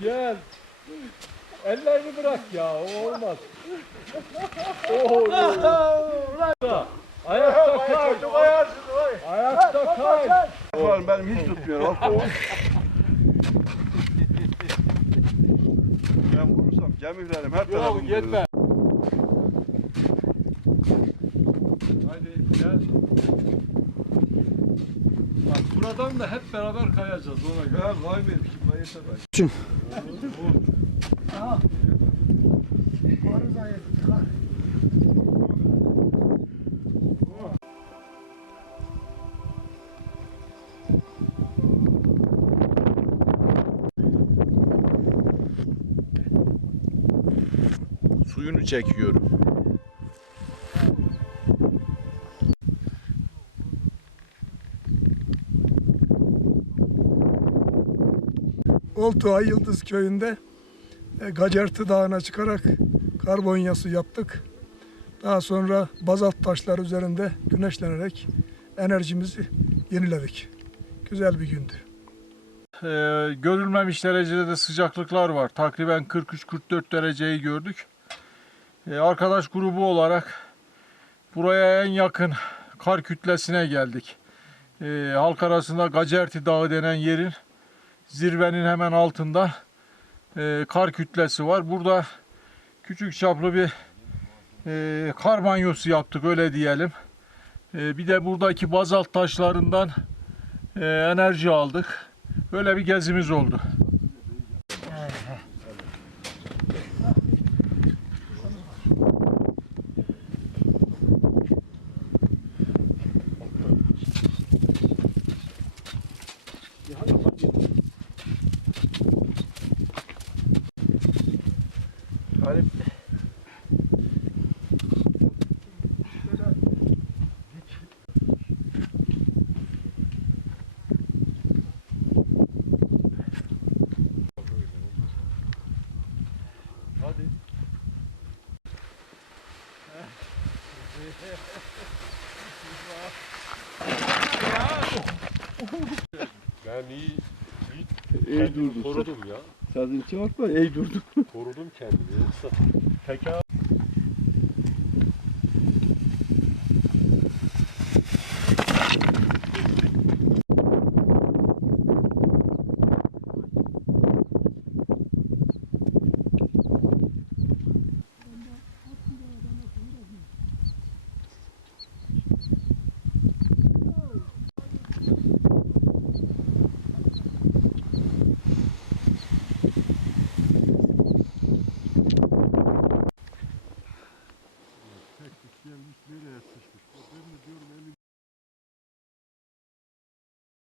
Gel. Ellerini bırak ya, o olmaz. Oo, Ayakta kay. Ayakta kay. Var benim hiç tutmuyor. Ben vurursam kemiklerim Yok tarafım gitme. Hadi gel. Bak buradan da hep beraber kayacağız ona göre. Ben kaybettim. Şimdi bayırsa ben. Suyunu çekiyorum. Oltuğa Yıldız köyünde e, Gacerti Dağı'na çıkarak karbonyası yaptık. Daha sonra bazalt taşlar üzerinde güneşlenerek enerjimizi yeniledik. Güzel bir gündü. Ee, görülmemiş derecede de sıcaklıklar var. Takriben 43-44 dereceyi gördük. Ee, arkadaş grubu olarak buraya en yakın kar kütlesine geldik. Ee, halk arasında Gacerti Dağı denen yerin zirvenin hemen altında e, kar kütlesi var. Burada küçük çaplı bir e, kar banyosu yaptık öyle diyelim. E, bir de buradaki bazalt taşlarından e, enerji aldık. Böyle bir gezimiz oldu. Ben iyi, iyi İyi durdun. korudum ya. Tadını çıkartma. İyi durdun. Korudum kendimi. Yoksa peka Gelmiş nereye sıçmış? Ben de diyorum